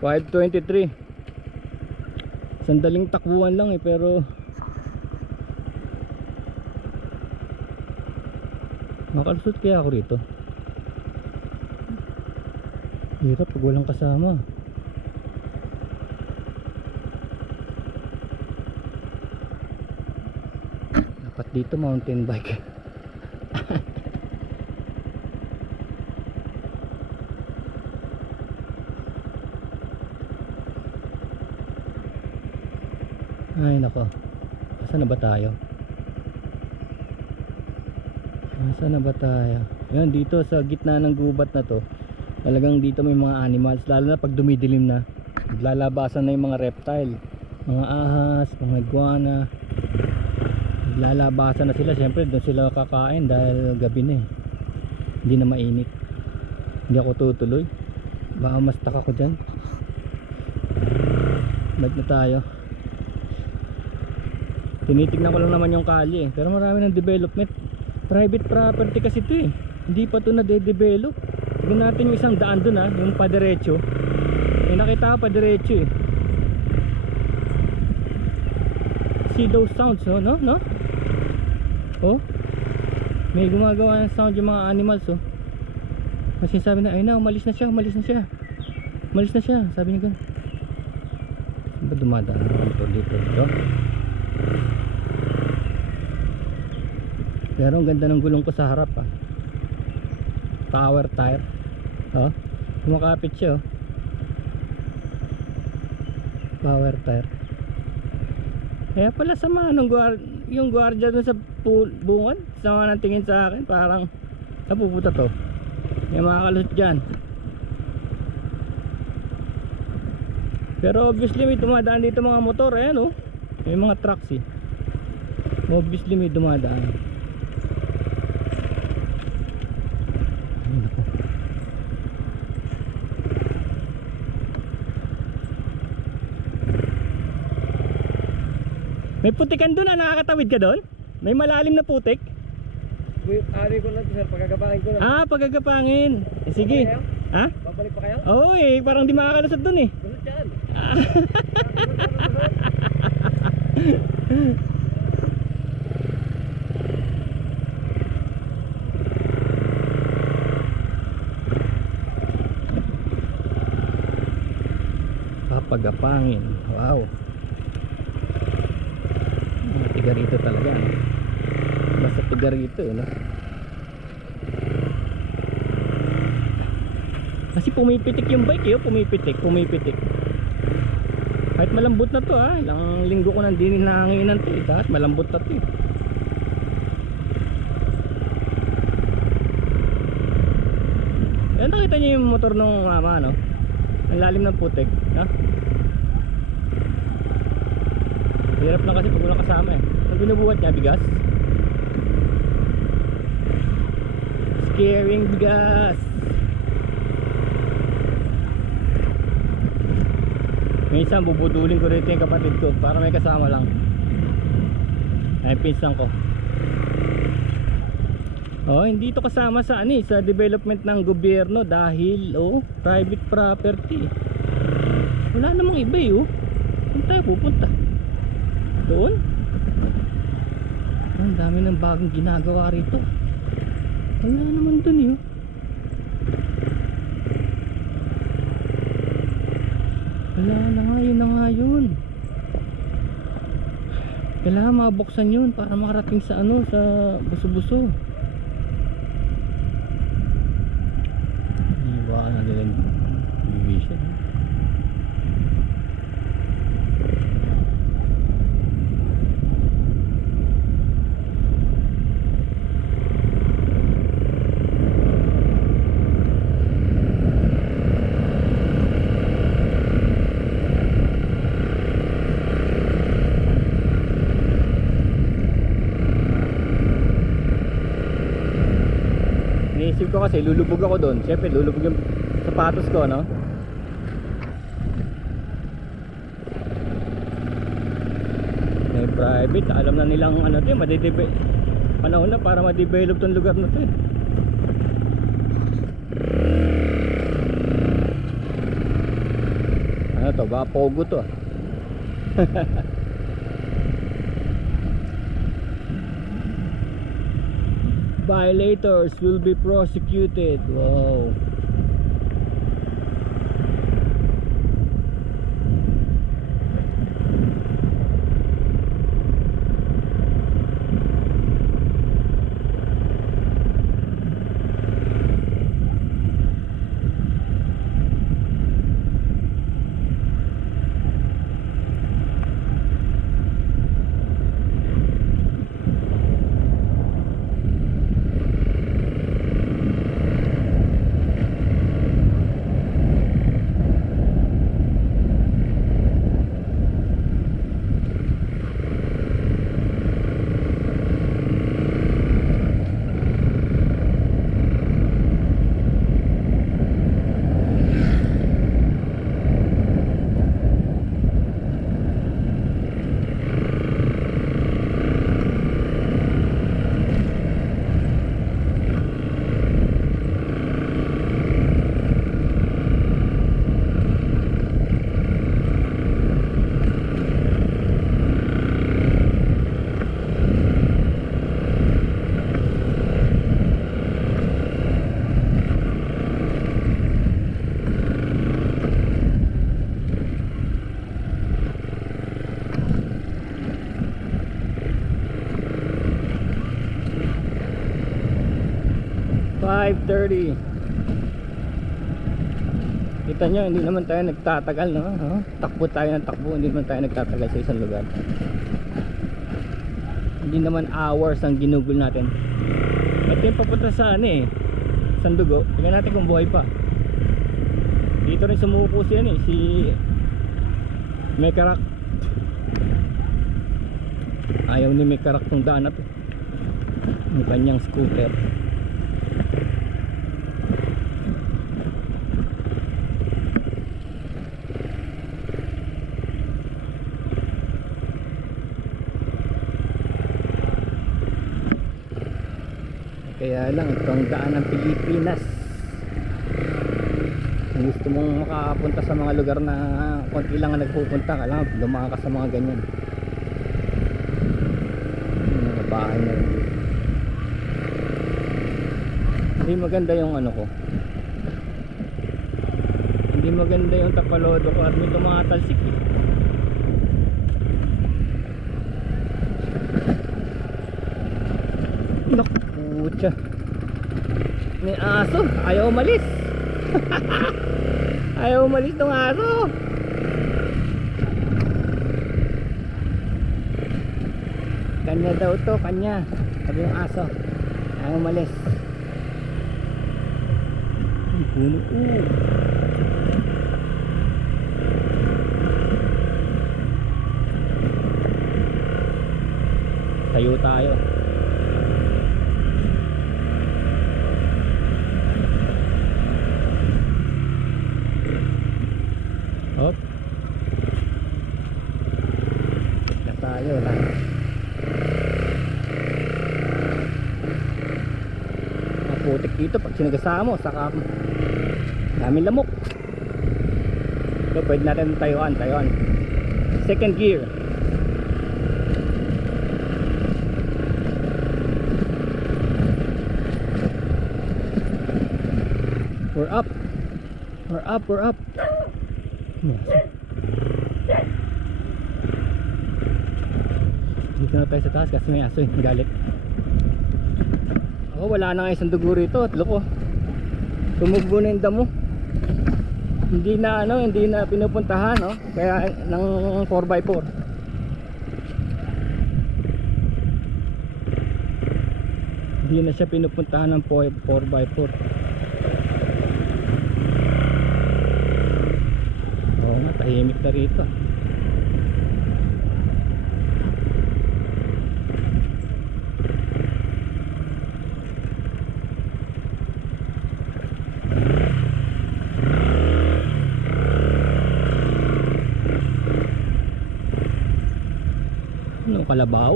5:23. Sandaling takbuhan lang eh, pero makalusot kaya ako rito. Hirap pag walang kasama. Dapat dito mountain bike. Ay nako, saan na ba tayo? Saan na ba tayo? Yan, dito sa gitna ng gubat na to, talagang dito may mga animals, lalo na pag dumidilim na. Naglalabasan na yung mga reptile, mga ahas, mga iguana. Naglalabasan na sila, siyempre doon sila kakain dahil gabi na eh. Hindi na mainit. Hindi ako tutuloy, baka mas stuck ako dyan. Balik na tayo. Tinitignan ko lang naman yung kalye eh, pero marami ng development. Private property kasi ito eh, hindi pa ito na-develop. Tignan natin yung isang daan dun ha, yung padiretso. May nakita ko padiretso eh. See those sounds oh, no? No? Oh, may gumagawa ng sound yung mga animals oh. Kasi sabi na, ay na, umalis na siya, umalis na siya. Umalis na siya, sabi niya gano'n. Saan ba dumadaan ito dito? Ito? Pero ang ganda ng gulong ko sa harap ah. Power tire. Oh, kumakapit siya oh. Power tire. Kaya pala sama nung yung guardia dun sa bungad, sama nang tingin sa akin, parang napuputa to. May makakalusot dyan. Pero obviously may dumadaan dito mga motor, ayan oh. May mga trucks eh. Obviously may dumadaan. May putikan doon ah, nakakatawid ka doon? May malalim na putik? Ari ko na sir, pagagapangin ko na. Ah, pagagapangin. Eh, sige. Ha? Babalik pa kayo? Oo eh, parang di makakalusot doon eh. Lusot yan. Papagapangin. Wow. Tiga rito talaga no? Basta tiga rito no? Kasi pumipitik yung bike eh, pumipitik. Kahit malambot na to ah, ilang linggo ko nang din nanganginan to eh, kahit malambot na to eh. Ayan, nakita niyo yung motor ng mama no? Ang lalim ng putik no? Hirap na kasi pag walang kasama eh. Ang binubuhat niya, bigas. Scaring bigas. Minsan bubudulin ko rito yung kapatid ko para may kasama lang. Ay pinsan ko. Oh, hindi ito kasama sa sa development ng gobyerno dahil private property. Wala namang iba eh oh. Saan tayo pupunta? Doon? Ang dami ng bagong ginagawa rito. Wala naman dun yun. Wala na nga yun, kailangan mabuksan yun para makarating sa sa buso-buso. Iwa ka na din division. Iniisip ko kasi lulubog ako doon. Siyempre lulubog yung sapatos ko no. May private, alam na nilang panahon na para ma-develop tong lugar na to eh. Ano to? Baka pogo to. Violators will be prosecuted. Wow. .30. Kita nyo, hindi naman tayo nagtatagal, no? Takbo tayo ng takbo, hindi naman tayo nagtatagal sa isang lugar. Hindi naman hours ang ginugol natin. Ito yung papunta sa ano eh, Sandugo. Tingnan natin kung buhay pa. Dito rin sumuko si ano eh, si Mekarak. Ayaw ni Mekarak tong daan na to, yung kanyang scooter. Kaya lang itong daan ng Pilipinas, kung gusto mong makapunta sa mga lugar na konti lang ang nagpupunta, kailangan dumaan ka sa mga ganyan, yung mga bahay na rin. Hindi maganda yung ano ko, hindi maganda yung tapalodo ko at may tumatalsik eh. Nakputya, may aso, ayaw umalis. Ayaw umalis tong aso. Kanya daw to, kanya, sabi yung aso, ayaw umalis. Puno. Tayo tayo. Hop. Na tayo lang. Maputik dito pag sinagasama mo, saka daming lamok. So pwede natin tayuan. Second gear. We're up. Dito na tayo sa taas kasi may aso yung galit. Wala na nga isang dugo rito at loko, tumugbo na yung damo. Hindi na pinupuntahan, no? Kaya ng 4x4. Hindi na siya pinupuntahan ng 4x4. Tahimik na rito. Ano, kalabaw?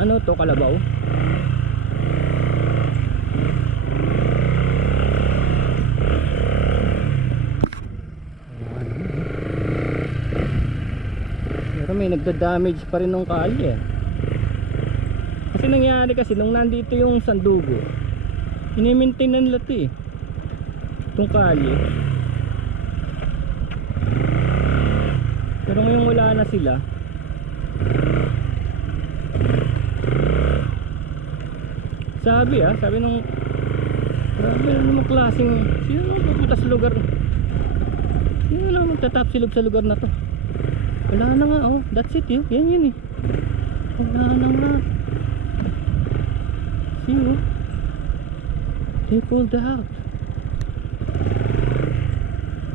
Ano to, kalabaw? may nagda-damage pa rin ng kalye. Kasi nangyari kasi nung nandito yung Sandugo, ini-maintain na nila ito eh, itong kalye. Pero ngayon wala na sila. Sabi nung grabe namang klaseng, sino nang pupunta sa lugar, sino lang magtatapsilog sa lugar na to. Wala na nga, oh, that's it yun, yan eh, wala na nga. See you, they pulled out.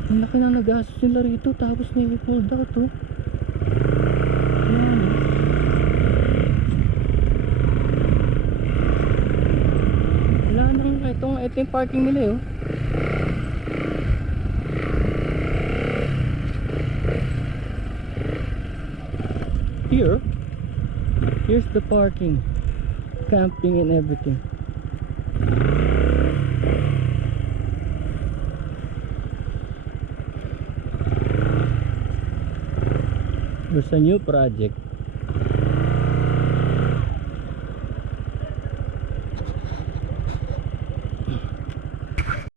Ang laki na nagastos nila rito, tapos may pulled out, oh. Yan, wala nang, ito yung parking nila, oh. Here's the parking, camping and everything. There's a new project